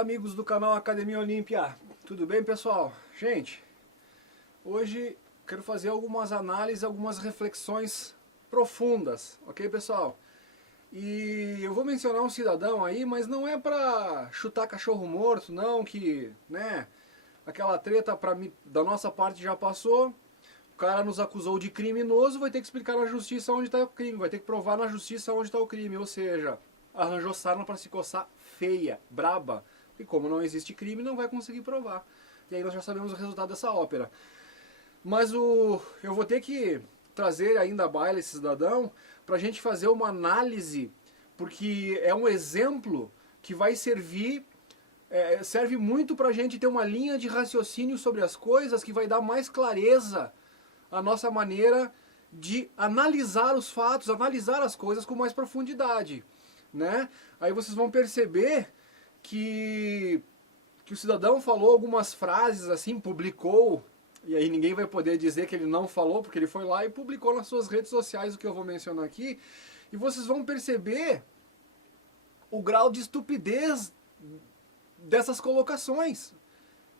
Olá amigos do canal Academia Olímpia, tudo bem pessoal? Gente, hoje quero fazer algumas análises, algumas reflexões profundas, ok pessoal? E eu vou mencionar um cidadão aí, mas não é pra chutar cachorro morto, não, que, né, aquela treta pra mim, da nossa parte já passou, o cara nos acusou de criminoso, vai ter que explicar na justiça onde está o crime, vai ter que provar na justiça onde está o crime, ou seja, arranjou sarna para se coçar feia, braba, e como não existe crime, não vai conseguir provar. E aí nós já sabemos o resultado dessa ópera. Mas eu vou ter que trazer ainda à baila esse cidadão para a gente fazer uma análise, porque é um exemplo que vai servir, serve muito para a gente ter uma linha de raciocínio sobre as coisas que vai dar mais clareza à nossa maneira de analisar os fatos, analisar as coisas com mais profundidade, né? Aí vocês vão perceber que o cidadão falou algumas frases assim, publicou, e aí ninguém vai poder dizer que ele não falou, porque ele foi lá e publicou nas suas redes sociais o que eu vou mencionar aqui, e vocês vão perceber o grau de estupidez dessas colocações,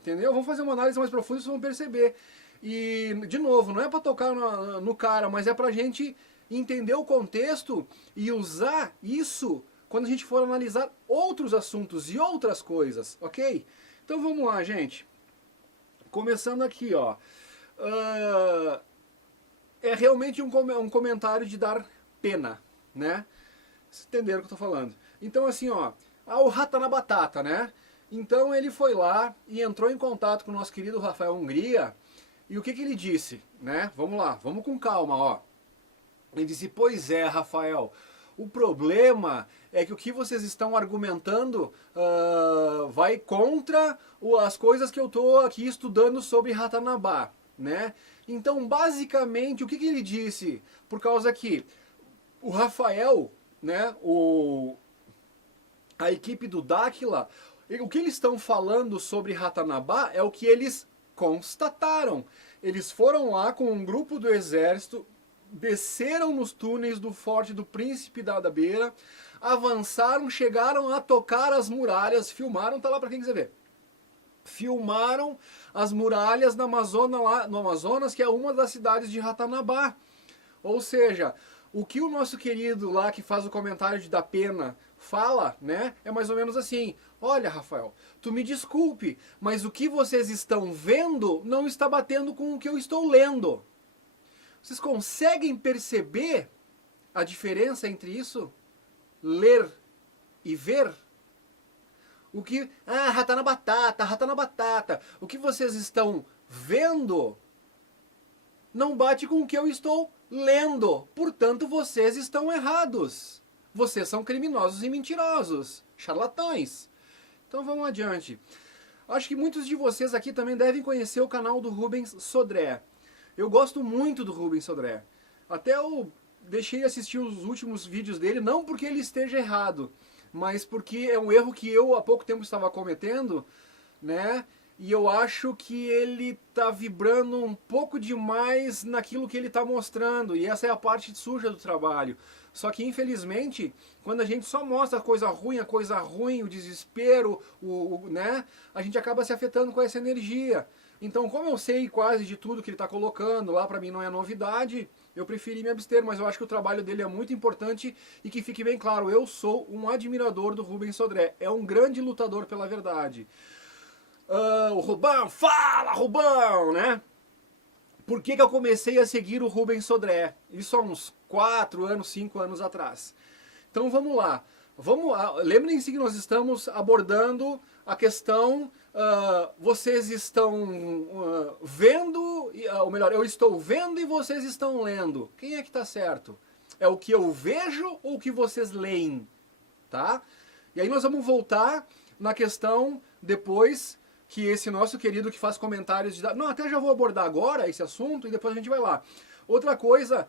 entendeu? Vamos fazer uma análise mais profunda e vocês vão perceber. E, de novo, não é para tocar no cara, mas é pra gente entender o contexto e usar isso quando a gente for analisar outros assuntos e outras coisas, ok? Então vamos lá, gente. Começando aqui, ó. É realmente um comentário de dar pena, né? Vocês entenderam o que eu tô falando. Então assim, ó, o rata na batata, né? Então ele foi lá e entrou em contato com o nosso querido Rafael Hungria. E o que ele disse, né? Vamos lá, vamos com calma, ó. Ele disse, pois é, Rafael, o problema é que o que vocês estão argumentando vai contra as coisas que eu estou aqui estudando sobre Ratanabá, né? Então, basicamente, o que ele disse? Por causa que o Rafael, né, a equipe do Dáquila, o que eles estão falando sobre Ratanabá é o que eles constataram. Eles foram lá com um grupo do exército, desceram nos túneis do Forte do Príncipe da Beira, avançaram, chegaram a tocar as muralhas, filmaram, tá lá para quem quiser ver. Filmaram as muralhas no Amazonas, que é uma das cidades de Ratanabá. Ou seja, o que o nosso querido lá que faz o comentário de da pena fala, né, é mais ou menos assim: olha, Rafael, tu me desculpe, mas o que vocês estão vendo não está batendo com o que eu estou lendo. Vocês conseguem perceber a diferença entre isso? Ler e ver? O que... rata na batata, rata na batata. O que vocês estão vendo não bate com o que eu estou lendo. Portanto, vocês estão errados. Vocês são criminosos e mentirosos. Charlatães. Então vamos adiante. Acho que muitos de vocês aqui também devem conhecer o canal do Rubens Sodré. Eu gosto muito do Rubens Sodré. Até eu deixei de assistir os últimos vídeos dele, não porque ele esteja errado, mas porque é um erro que eu há pouco tempo estava cometendo, né? E eu acho que ele tá vibrando um pouco demais naquilo que ele está mostrando, e essa é a parte suja do trabalho. Só que infelizmente, quando a gente só mostra a coisa ruim, o desespero, né? A gente acaba se afetando com essa energia. Então, como eu sei quase de tudo que ele está colocando, lá para mim não é novidade, eu preferi me abster, mas eu acho que o trabalho dele é muito importante e que fique bem claro, eu sou um admirador do Rubens Sodré, é um grande lutador pela verdade. O Rubão, fala Rubão, né? Por que eu comecei a seguir o Rubens Sodré? Isso há uns 4 anos, 5 anos atrás. Então vamos lá. Lembrem-se que nós estamos abordando a questão, vocês estão vendo, ou melhor, eu estou vendo e vocês estão lendo. Quem é que está certo? É o que eu vejo ou o que vocês leem? Tá? E aí nós vamos voltar na questão depois que esse nosso querido que faz comentários de... Não, até já vou abordar agora esse assunto e depois a gente vai lá. Outra coisa,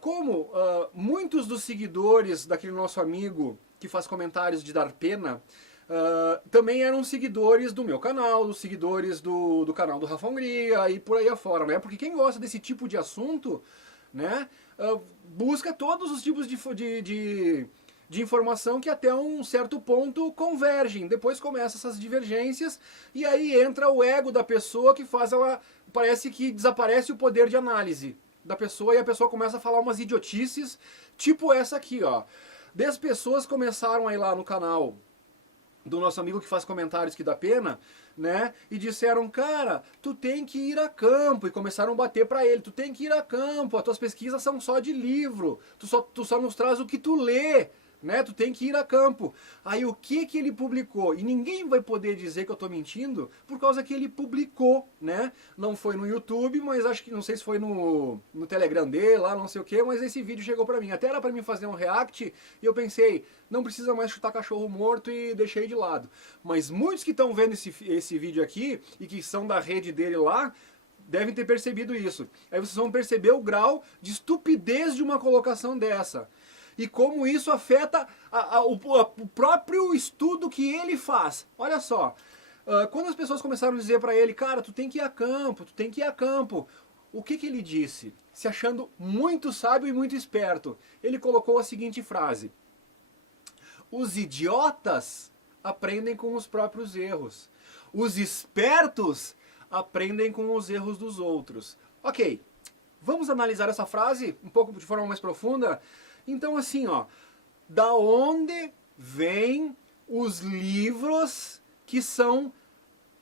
como muitos dos seguidores daquele nosso amigo que faz comentários de dar pena, também eram seguidores do meu canal, dos seguidores do canal do Rafa Hungria e por aí afora, né? Porque quem gosta desse tipo de assunto, né, busca todos os tipos de informação que até um certo ponto convergem. Depois começam essas divergências e aí entra o ego da pessoa que faz ela... Parece que desaparece o poder de análise da pessoa e a pessoa começa a falar umas idiotices, tipo essa aqui, ó. 10 pessoas começaram a ir lá no canal do nosso amigo que faz comentários que dá pena, né? E disseram, cara, tu tem que ir a campo. E começaram a bater pra ele, tu tem que ir a campo, as tuas pesquisas são só de livro, tu só nos traz o que tu lê, né? Tu tem que ir a campo. Aí o que ele publicou? E ninguém vai poder dizer que eu tô mentindo por causa que ele publicou, né? Não foi no YouTube, mas acho que não sei se foi no Telegram dele, lá não sei o que, mas esse vídeo chegou pra mim. Até era pra mim fazer um react e eu pensei, não precisa mais chutar cachorro morto e deixei de lado. Mas muitos que estão vendo esse vídeo aqui e que são da rede dele lá, devem ter percebido isso. Aí vocês vão perceber o grau de estupidez de uma colocação dessa. E como isso afeta o próprio estudo que ele faz. Olha só, quando as pessoas começaram a dizer para ele, cara, tu tem que ir a campo, tu tem que ir a campo. O que ele disse? Se achando muito sábio e muito esperto. Ele colocou a seguinte frase: os idiotas aprendem com os próprios erros. Os espertos aprendem com os erros dos outros. Ok, vamos analisar essa frase um pouco de forma mais profunda. Então assim, ó, da onde vêm os livros que são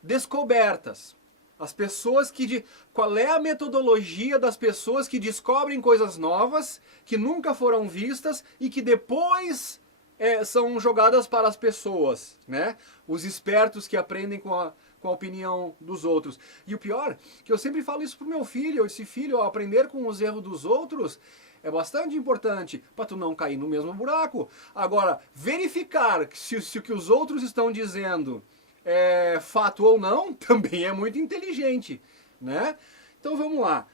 descobertas? As pessoas qual é a metodologia das pessoas que descobrem coisas novas, que nunca foram vistas e que depois são jogadas para as pessoas, né? Os espertos que aprendem com a opinião dos outros. E o pior, que eu sempre falo isso pro meu filho, eu disse, filho, aprender com os erros dos outros é bastante importante para tu não cair no mesmo buraco. Agora, verificar se o que os outros estão dizendo é fato ou não, também é muito inteligente, né? Então vamos lá.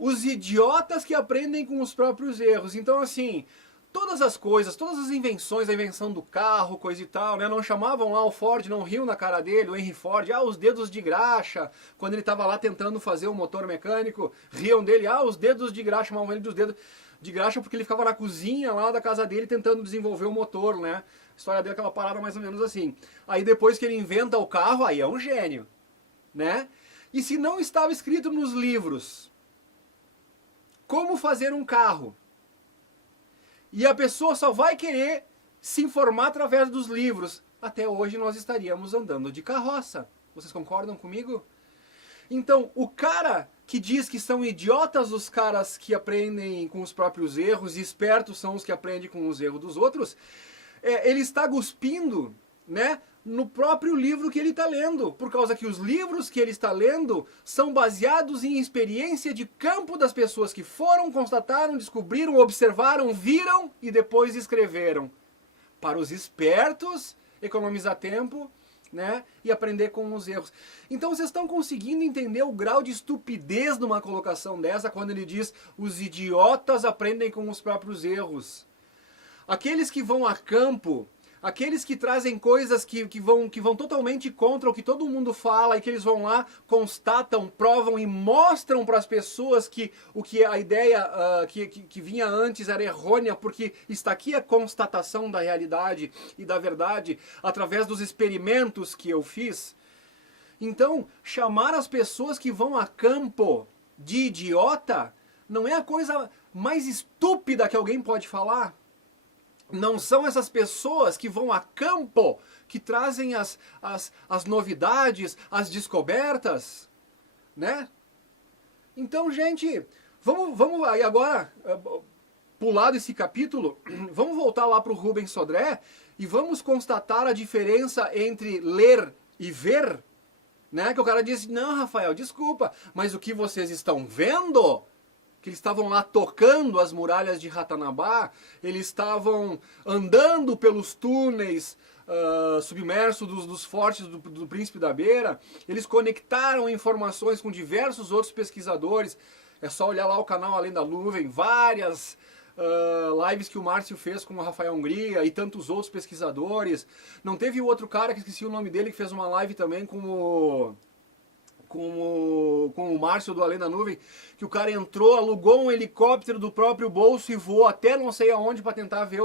Os idiotas que aprendem com os próprios erros. Então assim, todas as coisas, todas as invenções, a invenção do carro, coisa e tal, né? Não chamavam lá o Ford, não riam na cara dele, o Henry Ford, os dedos de graxa, quando ele estava lá tentando fazer o motor mecânico, riam dele, os dedos de graxa, chamavam ele dos dedos de graxa porque ele ficava na cozinha lá da casa dele tentando desenvolver o motor, né? A história dele é aquela parada mais ou menos assim. Aí depois que ele inventa o carro, aí é um gênio, né? E se não estava escrito nos livros como fazer um carro, e a pessoa só vai querer se informar através dos livros, até hoje nós estaríamos andando de carroça. Vocês concordam comigo? Então, o cara que diz que são idiotas os caras que aprendem com os próprios erros e espertos são os que aprendem com os erros dos outros, ele está cuspindo, né, no próprio livro que ele está lendo, por causa que os livros que ele está lendo são baseados em experiência de campo das pessoas que foram, constataram, descobriram, observaram, viram e depois escreveram. Para os espertos, economizar tempo, né, e aprender com os erros. Então vocês estão conseguindo entender o grau de estupidez numa colocação dessa, quando ele diz os idiotas aprendem com os próprios erros. Aqueles que vão a campo, aqueles que trazem coisas que vão totalmente contra o que todo mundo fala e que eles vão lá, constatam, provam e mostram para as pessoas que a ideia que vinha antes era errônea, porque está aqui a constatação da realidade e da verdade através dos experimentos que eu fiz. Então, chamar as pessoas que vão a campo de idiota não é a coisa mais estúpida que alguém pode falar. Não são essas pessoas que vão a campo, que trazem as novidades, as descobertas, né? Então, gente, vamos aí agora pular desse capítulo, vamos voltar lá para o Rubens Sodré e vamos constatar a diferença entre ler e ver, né? Que o cara disse, não, Rafael, desculpa, mas o que vocês estão vendo... que eles estavam lá tocando as muralhas de Ratanabá, eles estavam andando pelos túneis submersos dos fortes do Príncipe da Beira, eles conectaram informações com diversos outros pesquisadores, é só olhar lá o canal Além da Nuvem, várias lives que o Márcio fez com o Rafael Hungria e tantos outros pesquisadores. Não teve o outro cara, que esqueci o nome dele, que fez uma live também com com o Márcio do Além da Nuvem, que o cara entrou, alugou um helicóptero do próprio bolso e voou até não sei aonde para tentar ver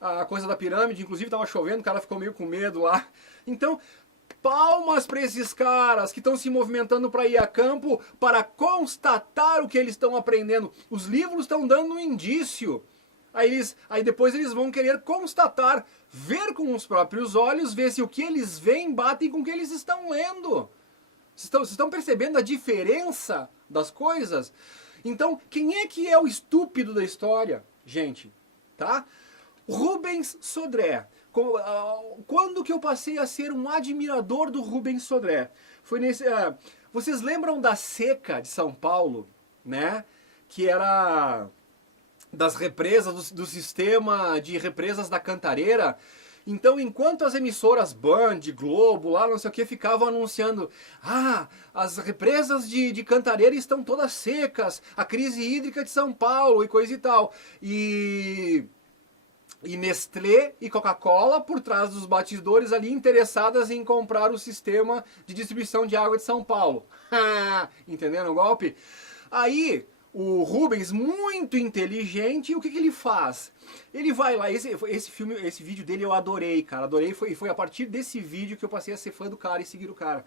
a coisa da pirâmide. Inclusive tava chovendo, o cara ficou meio com medo lá. Então, palmas para esses caras que estão se movimentando para ir a campo para constatar o que eles estão aprendendo. Os livros estão dando um indício. Aí depois eles vão querer constatar, ver com os próprios olhos, ver se o que eles veem bate com o que eles estão lendo. Vocês estão percebendo a diferença das coisas? Então, quem é que é o estúpido da história, gente? Tá? Rubens Sodré. Quando que eu passei a ser um admirador do Rubens Sodré? Foi nesse... vocês lembram da seca de São Paulo, né? Que era das represas, do sistema de represas da Cantareira. Então, enquanto as emissoras Band, Globo, lá não sei o que, ficavam anunciando: as represas de Cantareira estão todas secas, a crise hídrica de São Paulo e coisa e tal. E Nestlé e Coca-Cola por trás dos batidores ali, interessadas em comprar o sistema de distribuição de água de São Paulo. Entenderam o golpe? Aí o Rubens, muito inteligente, o que ele faz? Ele vai lá, esse vídeo dele eu adorei, cara, adorei, foi a partir desse vídeo que eu passei a ser fã do cara e seguir o cara.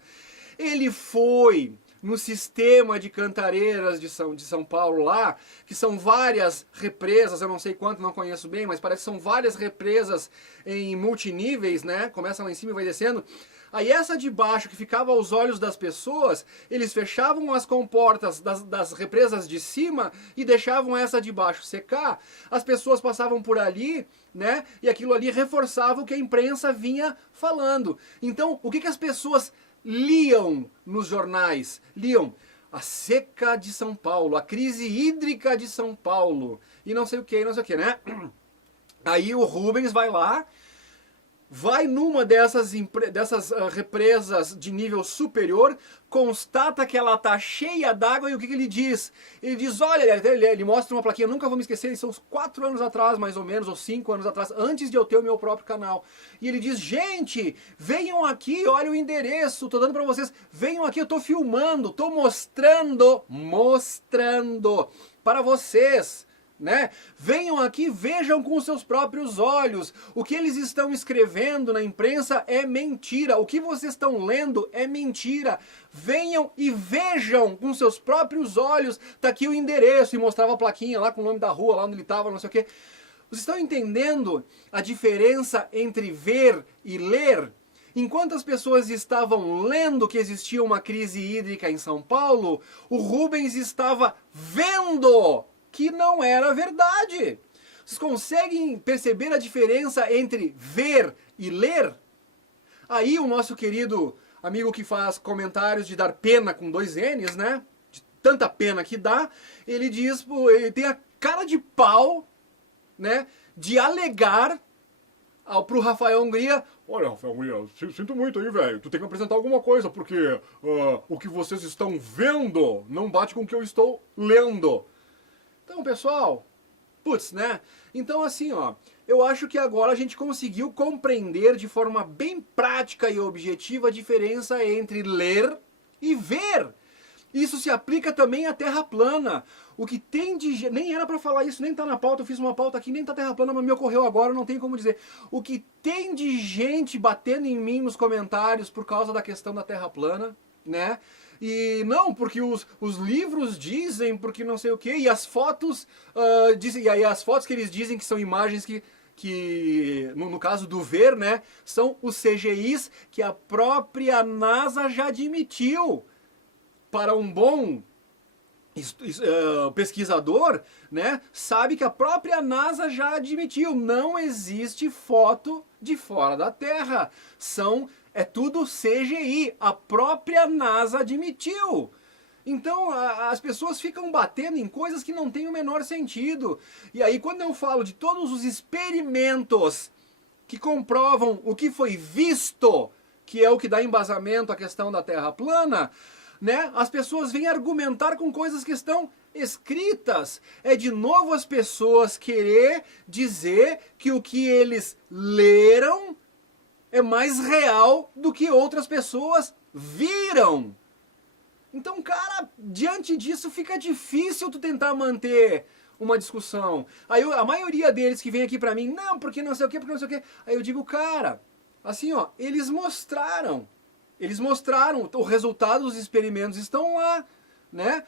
Ele foi no sistema de Cantareiras de São Paulo lá, que são várias represas, eu não sei quanto, não conheço bem, mas parece que são várias represas em multiníveis, né? Começa lá em cima e vai descendo. Aí essa de baixo, que ficava aos olhos das pessoas, eles fechavam as comportas das represas de cima e deixavam essa de baixo secar. As pessoas passavam por ali, né? E aquilo ali reforçava o que a imprensa vinha falando. Então, o que as pessoas liam nos jornais? Liam a seca de São Paulo, a crise hídrica de São Paulo, e não sei o que, né? Aí o Rubens vai lá, vai numa dessas represas de nível superior, constata que ela está cheia d'água e o que ele diz? Ele diz, olha, ele mostra uma plaquinha, eu nunca vou me esquecer, isso são uns 4 anos atrás, mais ou menos, ou 5 anos atrás, antes de eu ter o meu próprio canal. E ele diz, gente, venham aqui, olha o endereço, tô dando para vocês, venham aqui, eu tô filmando, tô mostrando para vocês, né? Venham aqui, vejam com seus próprios olhos. O que eles estão escrevendo na imprensa é mentira. O que vocês estão lendo é mentira. Venham e vejam com seus próprios olhos. Tá aqui o endereço, e mostrava a plaquinha lá com o nome da rua, lá onde ele estava, não sei o quê. Vocês estão entendendo a diferença entre ver e ler? Enquanto as pessoas estavam lendo que existia uma crise hídrica em São Paulo, o Rubens estava vendo que não era verdade. Vocês conseguem perceber a diferença entre ver e ler? Aí o nosso querido amigo que faz comentários de dar pena com 2 N's, né? De tanta pena que dá, ele diz, ele tem a cara de pau, né? De alegar pro Rafael Hungria: olha, Rafael Hungria, sinto muito aí, velho, tu tem que apresentar alguma coisa, porque o que vocês estão vendo não bate com o que eu estou lendo. Então, pessoal, putz, né? Então, assim, ó, eu acho que agora a gente conseguiu compreender de forma bem prática e objetiva a diferença entre ler e ver. Isso se aplica também à Terra plana. O que tem de... Nem era pra falar isso, nem tá na pauta, eu fiz uma pauta aqui, nem tá Terra plana, mas me ocorreu agora, não tem como dizer. O que tem de gente batendo em mim nos comentários por causa da questão da Terra plana, né? E não, porque os livros dizem, porque não sei o que, e as fotos dizem, e aí as fotos que eles dizem que são imagens que no caso do ver, né, são os CGIs que a própria NASA já admitiu. Para um bom pesquisador, né, sabe que a própria NASA já admitiu, não existe foto de fora da Terra. É tudo CGI, a própria NASA admitiu. Então as pessoas ficam batendo em coisas que não têm o menor sentido. E aí quando eu falo de todos os experimentos que comprovam o que foi visto, que é o que dá embasamento à questão da Terra plana, né, as pessoas vêm argumentar com coisas que estão escritas. É de novo as pessoas querer dizer que o que eles leram é mais real do que outras pessoas viram. Então, cara, diante disso fica difícil tu tentar manter uma discussão. Aí a maioria deles que vem aqui pra mim, não, porque não sei o que, porque não sei o que. Aí eu digo, cara, assim, ó, eles mostraram o resultado dos experimentos estão lá, né?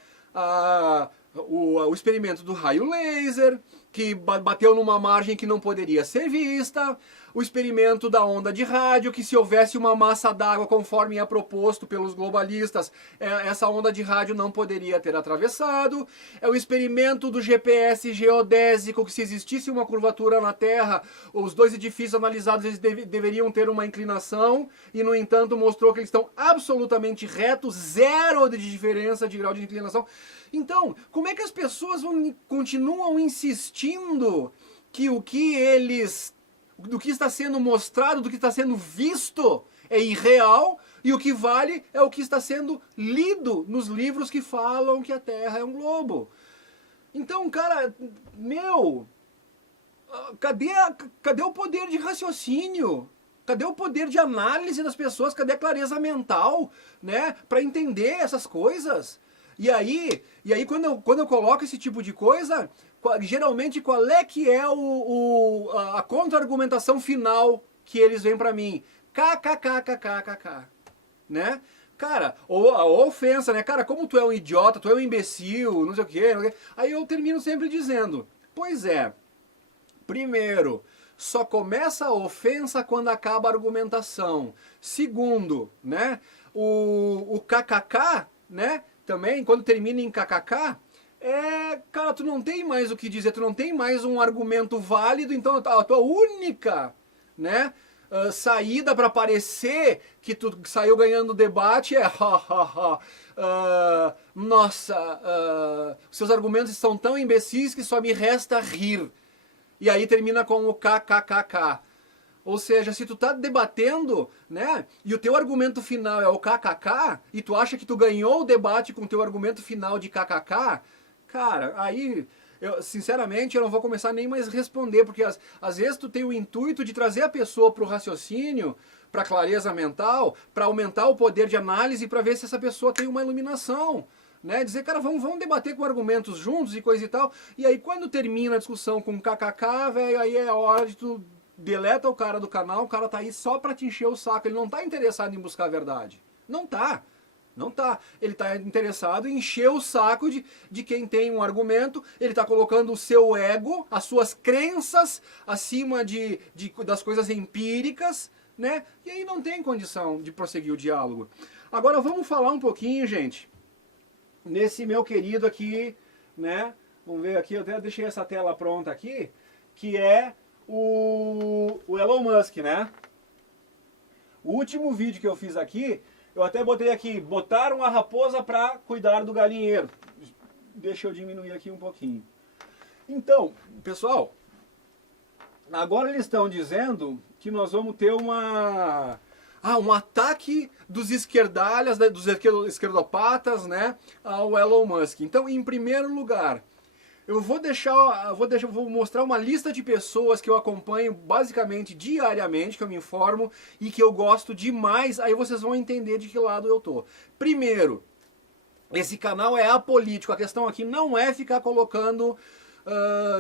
O experimento do raio laser, que bateu numa margem que não poderia ser vista, o experimento da onda de rádio, que se houvesse uma massa d'água conforme é proposto pelos globalistas, essa onda de rádio não poderia ter atravessado, é o experimento do GPS geodésico, que se existisse uma curvatura na Terra, os dois edifícios analisados eles deveriam ter uma inclinação, e no entanto mostrou que eles estão absolutamente retos, zero de diferença de grau de inclinação. Então, como é que as pessoas continuam insistindo que do que está sendo mostrado, do que está sendo visto é irreal e o que vale é o que está sendo lido nos livros que falam que a Terra é um globo? Então, cara, cadê o poder de raciocínio? Cadê o poder de análise das pessoas? Cadê a clareza mental, né, para entender essas coisas? E aí quando eu coloco esse tipo de coisa, geralmente qual é que é a contra-argumentação final que eles vêm pra mim? KKKKKKK, né? Cara, ou a ofensa, né? Cara, como tu é um idiota, tu é um imbecil, não sei o quê. Aí eu termino sempre dizendo, pois é, primeiro, só começa a ofensa quando acaba a argumentação. Segundo, né? O KKK, né? Também, quando termina em kkk, cara, tu não tem mais o que dizer, tu não tem mais um argumento válido, então a tua única, né, saída para parecer que tu saiu ganhando o debate é nossa, seus argumentos estão tão imbecis que só me resta rir. E aí termina com o kkkk. Ou seja, se tu tá debatendo, né, e o teu argumento final é o kkk, e tu acha que tu ganhou o debate com o teu argumento final de kkk, cara, aí, sinceramente, eu não vou começar nem mais responder, porque às vezes tu tem o intuito de trazer a pessoa pro raciocínio, pra clareza mental, pra aumentar o poder de análise, pra ver se essa pessoa tem uma iluminação. Né, dizer, cara, vamos debater com argumentos juntos e coisa e tal, e aí quando termina a discussão com kkk, velho, aí é a hora de tu deleta o cara do canal, o cara tá aí só pra te encher o saco, ele não tá interessado em buscar a verdade. Não tá. Não tá. Ele tá interessado em encher o saco de quem tem um argumento, ele tá colocando o seu ego, as suas crenças acima das coisas empíricas, né? E aí não tem condição de prosseguir o diálogo. Agora vamos falar um pouquinho, gente, nesse meu querido aqui, né? Vamos ver aqui, eu até deixei essa tela pronta aqui, que é o Elon Musk, né? O último vídeo que eu fiz aqui, eu até botei aqui, botaram a raposa para cuidar do galinheiro. Deixa eu diminuir aqui um pouquinho. Então, pessoal, agora eles estão dizendo que nós vamos ter um ataque dos esquerdalhas, dos esquerdopatas, né, ao Elon Musk. Então, em primeiro lugar, eu vou mostrar uma lista de pessoas que eu acompanho basicamente diariamente, que eu me informo e que eu gosto demais, aí vocês vão entender de que lado eu tô. Primeiro, esse canal é apolítico, a questão aqui não é ficar colocando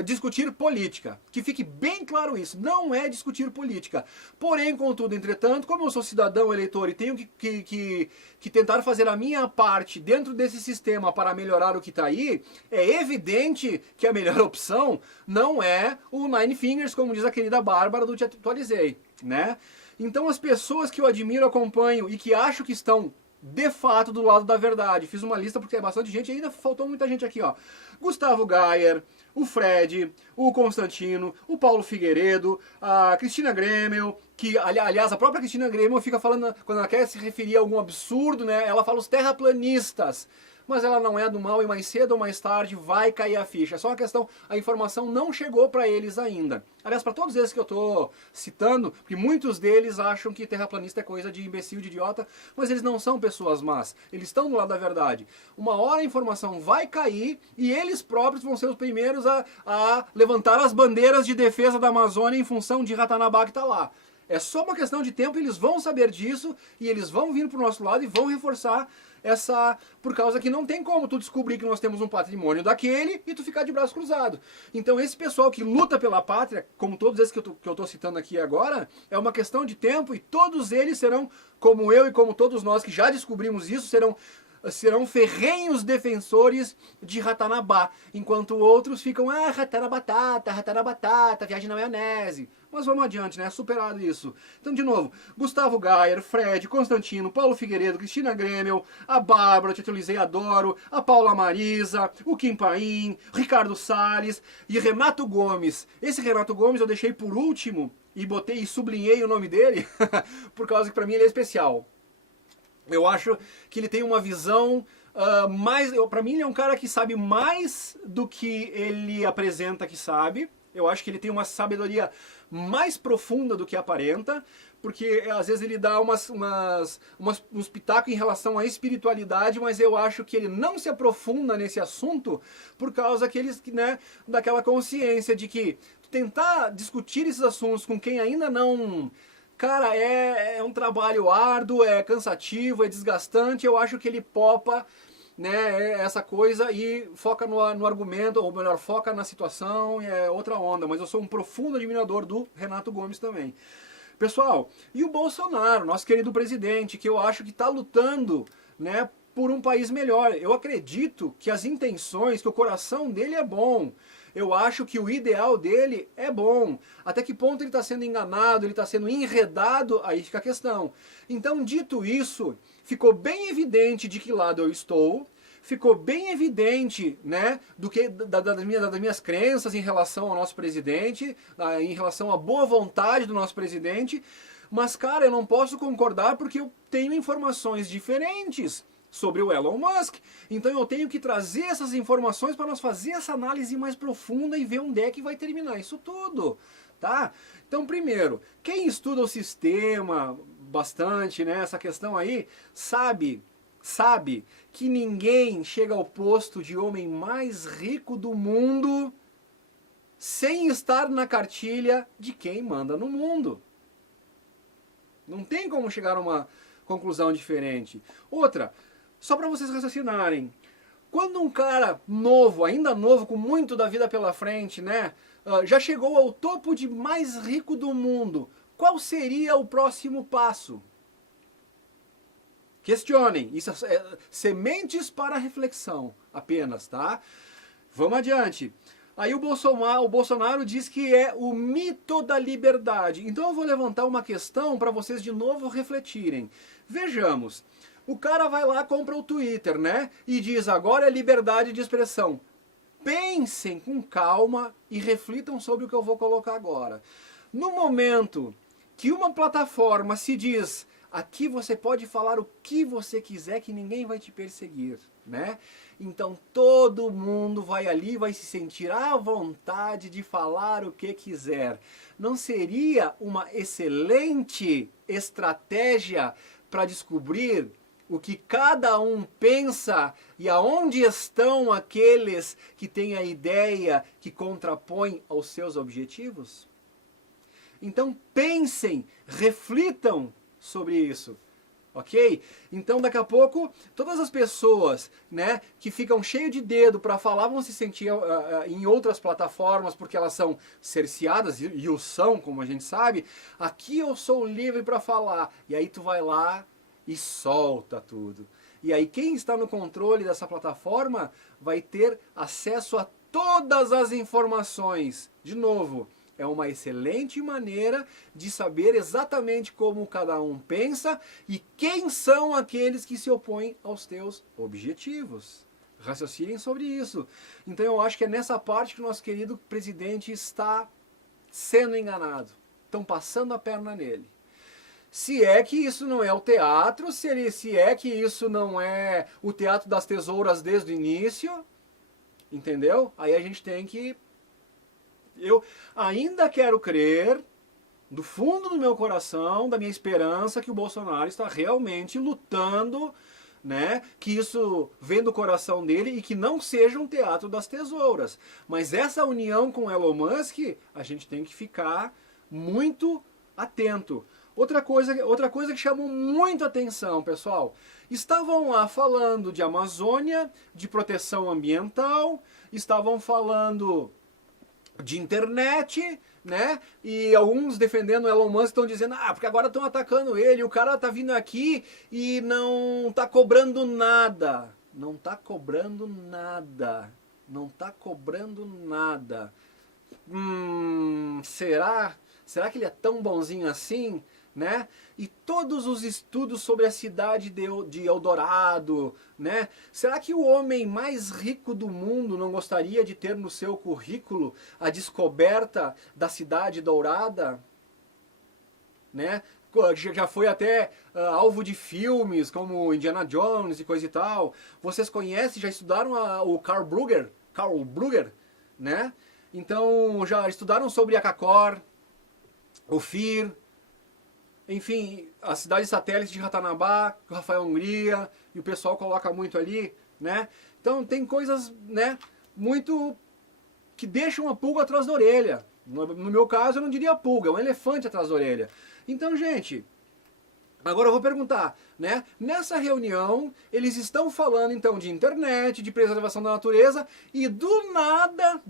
discutir política. Que fique bem claro isso, não é discutir política. Porém, contudo, entretanto, como eu sou cidadão eleitor e tenho que tentar fazer a minha parte dentro desse sistema para melhorar o que está aí, é evidente que a melhor opção não é o Nine Fingers, como diz a querida Bárbara do Te Atualizei, né? Então as pessoas que eu admiro, acompanho e que acho que estão de fato do lado da verdade. Fiz uma lista porque é bastante gente, ainda faltou muita gente aqui, ó. Gustavo Gayer, o Fred, o Constantino, o Paulo Figueiredo, a Cristina Grêmio, que, aliás, a própria Cristina Grêmio fica falando, quando ela quer se referir a algum absurdo, né, ela fala os terraplanistas. Mas ela não é do mal e mais cedo ou mais tarde vai cair a ficha. É só uma questão, a informação não chegou para eles ainda. Aliás, para todos esses que eu estou citando, porque muitos deles acham que terraplanista é coisa de imbecil, de idiota, mas eles não são pessoas más. Eles estão do lado da verdade. Uma hora a informação vai cair e eles próprios vão ser os primeiros a levantar as bandeiras de defesa da Amazônia em função de Ratanabá que está lá. É só uma questão de tempo, eles vão saber disso e eles vão vir pro nosso lado e vão reforçar essa... Por causa que não tem como tu descobrir que nós temos um patrimônio daquele e tu ficar de braço cruzado. Então esse pessoal que luta pela pátria, como todos esses que eu tô citando aqui agora, é uma questão de tempo e todos eles serão, como eu e como todos nós que já descobrimos isso, serão ferrenhos defensores de Ratanabá, enquanto outros ficam, Ratanabatata, viagem na maionese. Mas vamos adiante, né? Superado isso. Então, de novo, Gustavo Gayer, Fred, Constantino, Paulo Figueiredo, Cristina Grêmio, a Bárbara, te atualizei, adoro, a Paula Marisa, o Kim Paim, Ricardo Salles e Renato Gomes. Esse Renato Gomes eu deixei por último e botei e sublinhei o nome dele, por causa que pra mim ele é especial. Eu acho que ele tem uma visão mais... Pra mim ele é um cara que sabe mais do que ele apresenta que sabe. Eu acho que ele tem uma sabedoria mais profunda do que aparenta, porque às vezes ele dá uns pitacos em relação à espiritualidade, mas eu acho que ele não se aprofunda nesse assunto por causa daquela consciência de que tentar discutir esses assuntos com quem ainda não... Cara, é um trabalho árduo, é cansativo, é desgastante. Eu acho que ele popa, né, essa coisa e foca no argumento, ou melhor, foca na situação, e é outra onda. Mas eu sou um profundo admirador do Renato Gomes também. Pessoal, e o Bolsonaro, nosso querido presidente, que eu acho que está lutando, né, por um país melhor. Eu acredito que as intenções, que o coração dele é bom. Eu acho que o ideal dele é bom. Até que ponto ele está sendo enganado, ele está sendo enredado, aí fica a questão. Então, dito isso, ficou bem evidente de que lado eu estou, ficou bem evidente, né, das minhas crenças em relação ao nosso presidente, em relação à boa vontade do nosso presidente, mas, cara, eu não posso concordar porque eu tenho informações diferentes sobre o Elon Musk. Então eu tenho que trazer essas informações para nós fazer essa análise mais profunda e ver onde é que vai terminar isso tudo, tá? Então, primeiro, quem estuda o sistema bastante, né, essa questão aí, sabe que ninguém chega ao posto de homem mais rico do mundo sem estar na cartilha de quem manda no mundo. Não tem como chegar a uma conclusão diferente. Outra, só para vocês raciocinarem, quando um cara novo, ainda novo, com muito da vida pela frente, né, já chegou ao topo de mais rico do mundo, qual seria o próximo passo? Questionem, isso é sementes para reflexão apenas, tá? Vamos adiante. Aí o Bolsonaro diz que é o mito da liberdade. Então eu vou levantar uma questão para vocês de novo refletirem. Vejamos. O cara vai lá, compra o Twitter, né? E diz, agora é liberdade de expressão. Pensem com calma e reflitam sobre o que eu vou colocar agora. No momento que uma plataforma se diz, aqui você pode falar o que você quiser que ninguém vai te perseguir, né? Então todo mundo vai ali, vai se sentir à vontade de falar o que quiser. Não seria uma excelente estratégia para descobrir o que cada um pensa e aonde estão aqueles que têm a ideia que contrapõe aos seus objetivos? Então pensem, reflitam sobre isso, ok? Então daqui a pouco todas as pessoas, né, que ficam cheias de dedo para falar vão se sentir em outras plataformas porque elas são cerceadas e o são, como a gente sabe. Aqui eu sou livre para falar, e aí tu vai lá e solta tudo. E aí quem está no controle dessa plataforma vai ter acesso a todas as informações. De novo, é uma excelente maneira de saber exatamente como cada um pensa e quem são aqueles que se opõem aos teus objetivos. Raciocinem sobre isso. Então eu acho que é nessa parte que o nosso querido presidente está sendo enganado. Estão passando a perna nele. Se é que isso não é o teatro, se é que isso não é o teatro das tesouras desde o início, entendeu? Aí a gente tem que... Eu ainda quero crer, do fundo do meu coração, da minha esperança, que o Bolsonaro está realmente lutando, né? Que isso vem do coração dele e que não seja um teatro das tesouras. Mas essa união com Elon Musk, a gente tem que ficar muito atento. Outra coisa que chamou muito atenção, pessoal. Estavam lá falando de Amazônia, de proteção ambiental, estavam falando de internet, né? E alguns defendendo Elon Musk estão dizendo, porque agora estão atacando ele, o cara tá vindo aqui e não tá cobrando nada. Não tá cobrando nada. Não tá cobrando nada. Será? Será que ele é tão bonzinho assim? Né? E todos os estudos sobre a cidade de Eldorado, né? Será que o homem mais rico do mundo não gostaria de ter no seu currículo a descoberta da cidade dourada? Né? Já foi até alvo de filmes como Indiana Jones e coisa e tal. Vocês conhecem, já estudaram o Carl Brugger, né? Então já estudaram sobre a Akakor, o FIR, enfim, a cidade satélite de Ratanabá, que o Rafael Hungria e o pessoal coloca muito ali, né? Então tem coisas, né, muito que deixam a pulga atrás da orelha. No meu caso eu não diria pulga, é um elefante atrás da orelha. Então, gente, agora eu vou perguntar, né? Nessa reunião, eles estão falando então de internet, de preservação da natureza, e do nada,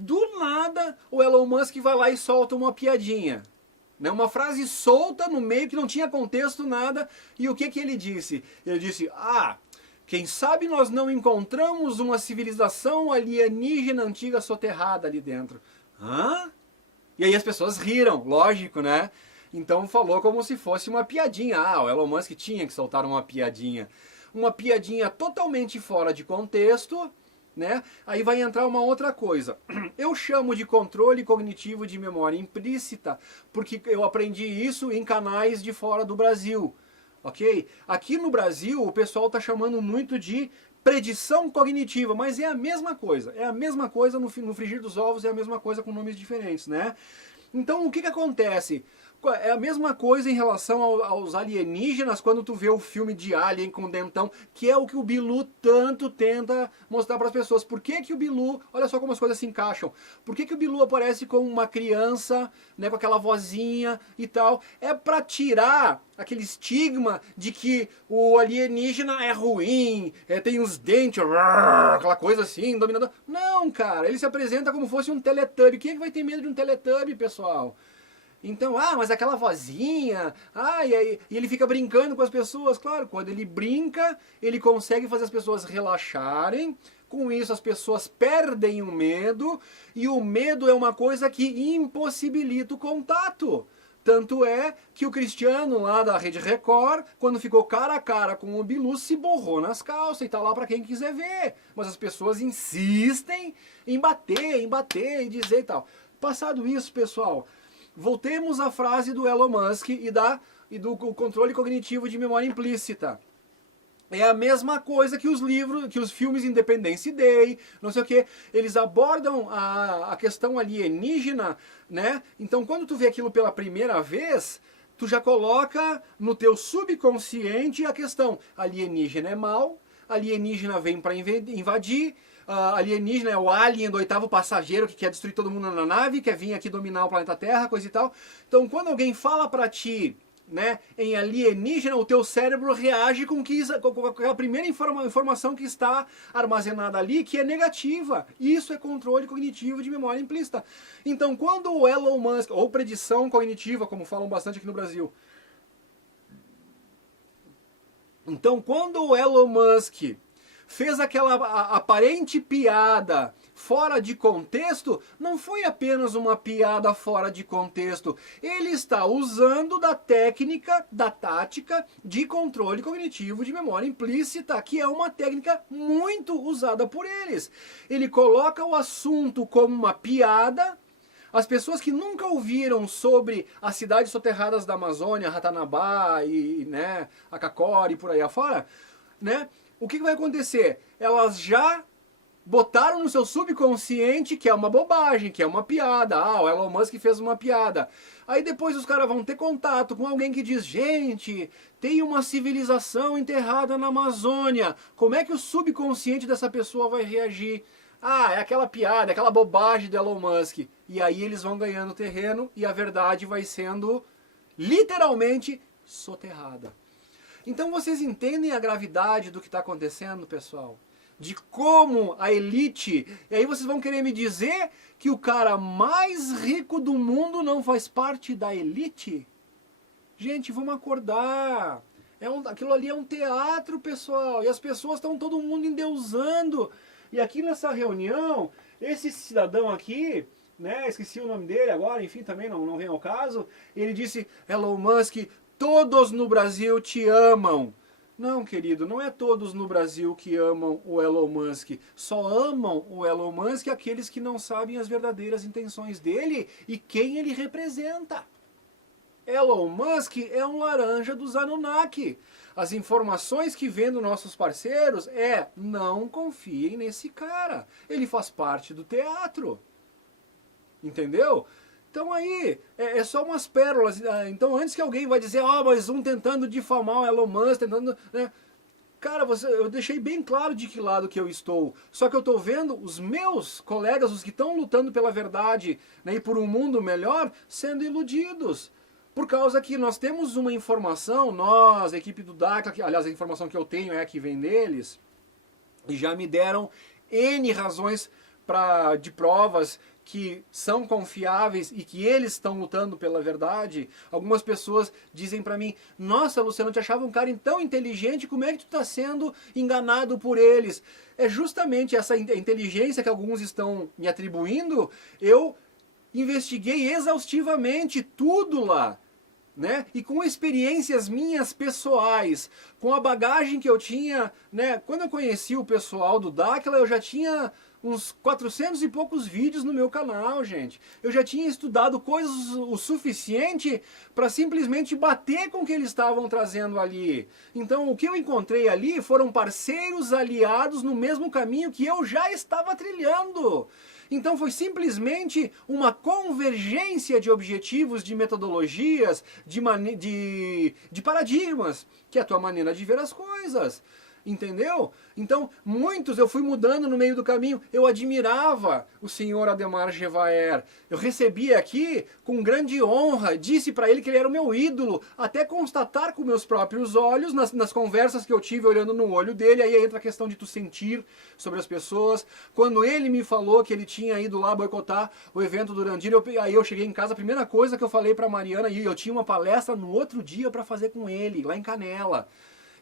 o Elon Musk vai lá e solta uma piadinha. Né? Uma frase solta no meio que não tinha contexto, nada. E o que ele disse? Ele disse, quem sabe nós não encontramos uma civilização alienígena antiga soterrada ali dentro. Hã? E aí as pessoas riram, lógico, né? Então falou como se fosse uma piadinha. O Elon Musk tinha que soltar uma piadinha. Uma piadinha totalmente fora de contexto, né? Aí vai entrar uma outra coisa. Eu chamo de controle cognitivo de memória implícita, porque eu aprendi isso em canais de fora do Brasil, ok? Aqui no Brasil o pessoal está chamando muito de predição cognitiva, mas é a mesma coisa. É a mesma coisa no frigir dos ovos, é a mesma coisa com nomes diferentes, né? Então o que acontece? É a mesma coisa em relação aos alienígenas quando tu vê o filme de Alien com dentão, que é o que o Bilu tanto tenta mostrar para as pessoas. Por que o Bilu, olha só como as coisas se encaixam, por que o Bilu aparece como uma criança, né, com aquela vozinha e tal? É para tirar aquele estigma de que o alienígena é ruim, tem os dentes, aquela coisa assim, dominador. Não, cara, ele se apresenta como fosse um Teletubby. Quem é que vai ter medo de um Teletubby, pessoal? Então, mas aquela vozinha, e ele fica brincando com as pessoas. Claro, quando ele brinca, ele consegue fazer as pessoas relaxarem. Com isso, as pessoas perdem o medo, e o medo é uma coisa que impossibilita o contato. Tanto é que o Cristiano lá da Rede Record, quando ficou cara a cara com o Bilu, se borrou nas calças e tá lá para quem quiser ver. Mas as pessoas insistem em bater e dizer e tal. Passado isso, pessoal, voltemos à frase do Elon Musk e do controle cognitivo de memória implícita. É a mesma coisa que os livros, que os filmes Independence Day, não sei o que, eles abordam a questão alienígena, né? Então quando tu vê aquilo pela primeira vez, tu já coloca no teu subconsciente a questão, alienígena é mal, alienígena vem para invadir, alienígena é o alien do 8º passageiro que quer destruir todo mundo na nave, quer vir aqui dominar o planeta Terra, coisa e tal. Então quando alguém fala pra ti, né, em alienígena, o teu cérebro reage com a primeira informação que está armazenada ali, que é negativa. Isso é controle cognitivo de memória implícita. Então quando o Elon Musk, ou predição cognitiva, como falam bastante aqui no Brasil, então quando o Elon Musk fez aquela aparente piada fora de contexto, não foi apenas uma piada fora de contexto. Ele está usando da técnica, da tática de controle cognitivo de memória implícita, que é uma técnica muito usada por eles. Ele coloca o assunto como uma piada. As pessoas que nunca ouviram sobre as cidades soterradas da Amazônia, Ratanabá e, né, Akakor e por aí afora, né? O que vai acontecer? Elas já botaram no seu subconsciente que é uma bobagem, que é uma piada. O Elon Musk fez uma piada. Aí depois os caras vão ter contato com alguém que diz, gente, tem uma civilização enterrada na Amazônia. Como é que o subconsciente dessa pessoa vai reagir? É aquela piada, aquela bobagem do Elon Musk. E aí eles vão ganhando terreno e a verdade vai sendo literalmente soterrada. Então vocês entendem a gravidade do que está acontecendo, pessoal? De como a elite... E aí vocês vão querer me dizer que o cara mais rico do mundo não faz parte da elite? Gente, vamos acordar. Aquilo ali é um teatro, pessoal. E as pessoas estão todo mundo endeusando. E aqui nessa reunião, esse cidadão aqui, né, esqueci o nome dele agora, enfim, também não vem ao caso. Ele disse, Elon Musk, todos no Brasil te amam. Não, querido, não é todos no Brasil que amam o Elon Musk. Só amam o Elon Musk aqueles que não sabem as verdadeiras intenções dele e quem ele representa. Elon Musk é um laranja dos Anunnaki. As informações que vêm dos nossos parceiros não confiem nesse cara. Ele faz parte do teatro. Entendeu? Então aí, é só umas pérolas. Então antes que alguém vai dizer, mas um tentando difamar o Elon Musk, tentando... Né? Cara, eu deixei bem claro de que lado que eu estou. Só que eu estou vendo os meus colegas, os que estão lutando pela verdade, né, e por um mundo melhor, sendo iludidos. Por causa que nós temos uma informação, nós, a equipe do DACA, aliás, a informação que eu tenho é a que vem deles, e já me deram N razões de provas que são confiáveis e que eles estão lutando pela verdade. Algumas pessoas dizem pra mim, nossa, Luciano, eu te achava um cara tão inteligente, como é que tu está sendo enganado por eles? É justamente essa inteligência que alguns estão me atribuindo, eu investiguei exaustivamente tudo lá. Né? E com experiências minhas pessoais, com a bagagem que eu tinha, né? Quando eu conheci o pessoal do Dáquila, eu já tinha uns 400 e poucos vídeos no meu canal, gente. Eu já tinha estudado coisas o suficiente para simplesmente bater com o que eles estavam trazendo ali. Então, o que eu encontrei ali foram parceiros aliados no mesmo caminho que eu já estava trilhando. Então foi simplesmente uma convergência de objetivos, de metodologias, de paradigmas, que é a tua maneira de ver as coisas. Entendeu? Então, muitos eu fui mudando no meio do caminho. Eu admirava o senhor Ademar Gevaer. Eu recebia aqui com grande honra, disse para ele que ele era o meu ídolo, até constatar com meus próprios olhos, nas conversas que eu tive olhando no olho dele, aí entra a questão de tu sentir sobre as pessoas. Quando ele me falou que ele tinha ido lá boicotar o evento do Urandir, aí eu cheguei em casa, a primeira coisa que eu falei para Mariana, e eu tinha uma palestra no outro dia para fazer com ele, lá em Canela.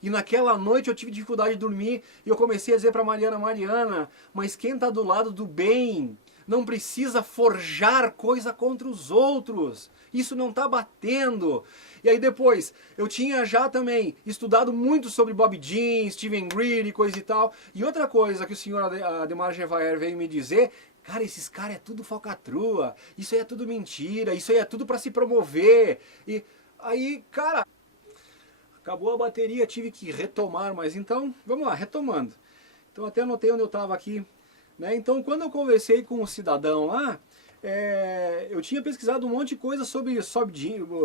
E naquela noite eu tive dificuldade de dormir e eu comecei a dizer para Mariana, mas quem está do lado do bem não precisa forjar coisa contra os outros. Isso não está batendo. E aí depois, eu tinha já também estudado muito sobre Bob Jean, Steven Greer e coisa e tal. E outra coisa que o senhor Ademar Gevaer veio me dizer, cara, esses caras é tudo falcatrua, isso aí é tudo mentira, isso aí é tudo para se promover. E aí, cara... Acabou a bateria, tive que retomar, mas então, vamos lá, retomando. Então até anotei onde eu estava aqui. Né? Então quando eu conversei com o cidadão lá, eu tinha pesquisado um monte de coisa sobre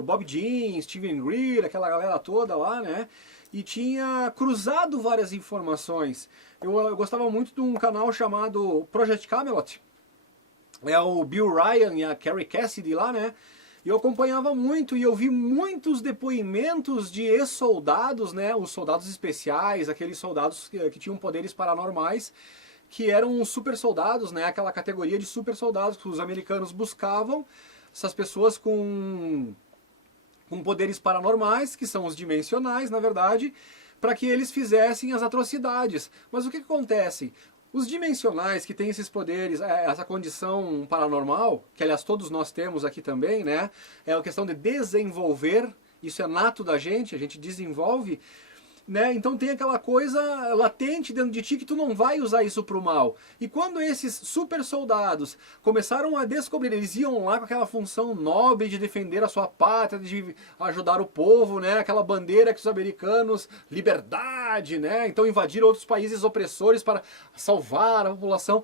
Bob Jean, Steven Greer, aquela galera toda lá, né? E tinha cruzado várias informações. Eu gostava muito de um canal chamado Project Camelot. É o Bill Ryan e a Carrie Cassidy lá, né? E eu acompanhava muito e eu vi muitos depoimentos de ex-soldados, né, os soldados especiais, aqueles soldados que tinham poderes paranormais, que eram os super soldados, né, aquela categoria de super soldados que os americanos buscavam, essas pessoas com poderes paranormais, que são os dimensionais, na verdade, para que eles fizessem as atrocidades. Mas o que acontece? Os dimensionais que têm esses poderes, essa condição paranormal, que aliás todos nós temos aqui também, né? É a questão de desenvolver, isso é nato da gente, a gente desenvolve, né? Então tem aquela coisa latente dentro de ti que tu não vai usar isso pro mal. E quando esses super soldados começaram a descobrir, eles iam lá com aquela função nobre de defender a sua pátria, de ajudar o povo, né? Aquela bandeira que os americanos, liberdade, né? Então invadiram outros países opressores para salvar a população.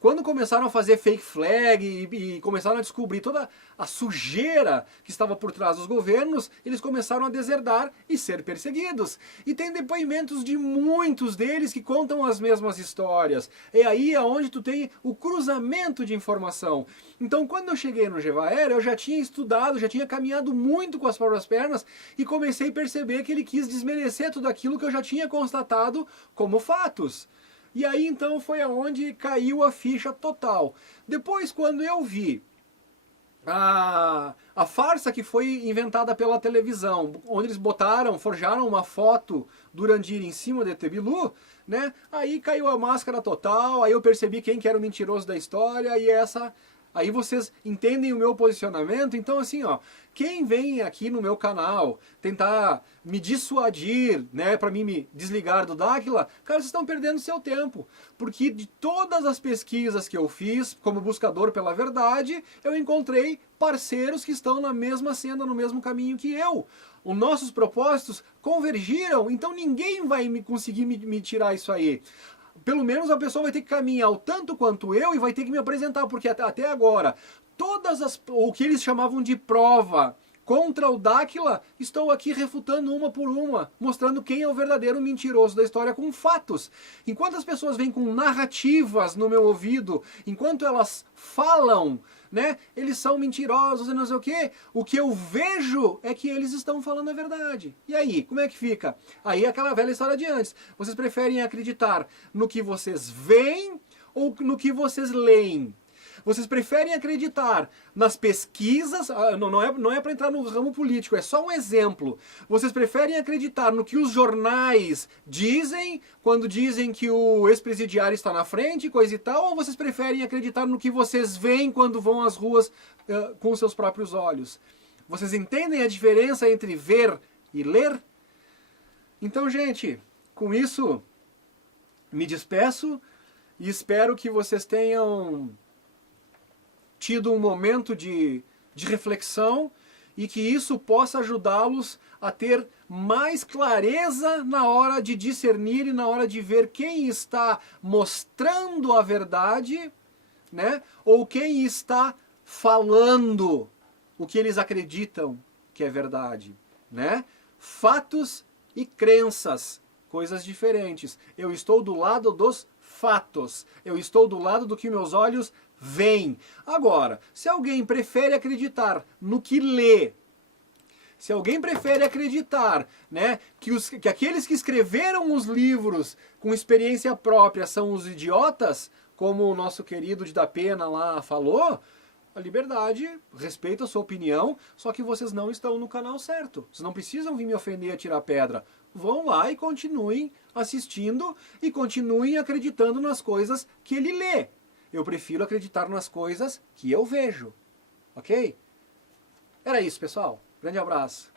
Quando começaram a fazer fake flag e começaram a descobrir toda a sujeira que estava por trás dos governos, eles começaram a deserdar e ser perseguidos. E tem depoimentos de muitos deles que contam as mesmas histórias. É aí aonde tu tem o cruzamento de informação. Então, quando eu cheguei no Gevaer, eu já tinha estudado, já tinha caminhado muito com as próprias pernas e comecei a perceber que ele quis desmerecer tudo aquilo que eu já tinha constatado como fatos. E aí então foi aonde caiu a ficha total. Depois, quando eu vi a farsa que foi inventada pela televisão, onde eles forjaram uma foto do Urandir em cima do ET Bilu, né? Aí caiu a máscara total, aí eu percebi quem que era o mentiroso da história e aí vocês entendem o meu posicionamento. Então assim, ó, quem vem aqui no meu canal tentar me dissuadir, né, para mim me desligar do Dáquila, cara, vocês estão perdendo seu tempo, porque de todas as pesquisas que eu fiz como buscador pela verdade, eu encontrei parceiros que estão na mesma senda, no mesmo caminho que eu. Os nossos propósitos convergiram, então ninguém vai conseguir me tirar isso aí. Pelo menos a pessoa vai ter que caminhar o tanto quanto eu e vai ter que me apresentar, porque até agora, o que eles chamavam de prova contra o Dáquila, estou aqui refutando uma por uma, mostrando quem é o verdadeiro mentiroso da história com fatos. Enquanto as pessoas vêm com narrativas no meu ouvido, enquanto elas falam, né, eles são mentirosos e não sei o que eu vejo é que eles estão falando a verdade. E aí, como é que fica? Aí é aquela velha história de antes. Vocês preferem acreditar no que vocês veem ou no que vocês leem? Vocês preferem acreditar nas pesquisas, não é para entrar no ramo político, é só um exemplo. Vocês preferem acreditar no que os jornais dizem, quando dizem que o ex-presidiário está na frente, coisa e tal, ou vocês preferem acreditar no que vocês veem quando vão às ruas com seus próprios olhos? Vocês entendem a diferença entre ver e ler? Então, gente, com isso, me despeço e espero que vocês tenham tido um momento de reflexão e que isso possa ajudá-los a ter mais clareza na hora de discernir e na hora de ver quem está mostrando a verdade, né? Ou quem está falando o que eles acreditam que é verdade, né? Fatos e crenças, coisas diferentes. Eu estou do lado dos fatos. Eu estou do lado do que meus olhos veem. Agora, se alguém prefere acreditar no que lê, se alguém prefere acreditar, né, que aqueles que escreveram os livros com experiência própria são os idiotas, como o nosso querido de da Pena lá falou, a liberdade, respeito a sua opinião, só que vocês não estão no canal certo. Vocês não precisam vir me ofender e tirar pedra. Vão lá e continuem assistindo e continuem acreditando nas coisas que ele lê. Eu prefiro acreditar nas coisas que eu vejo. Ok? Era isso, pessoal. Grande abraço.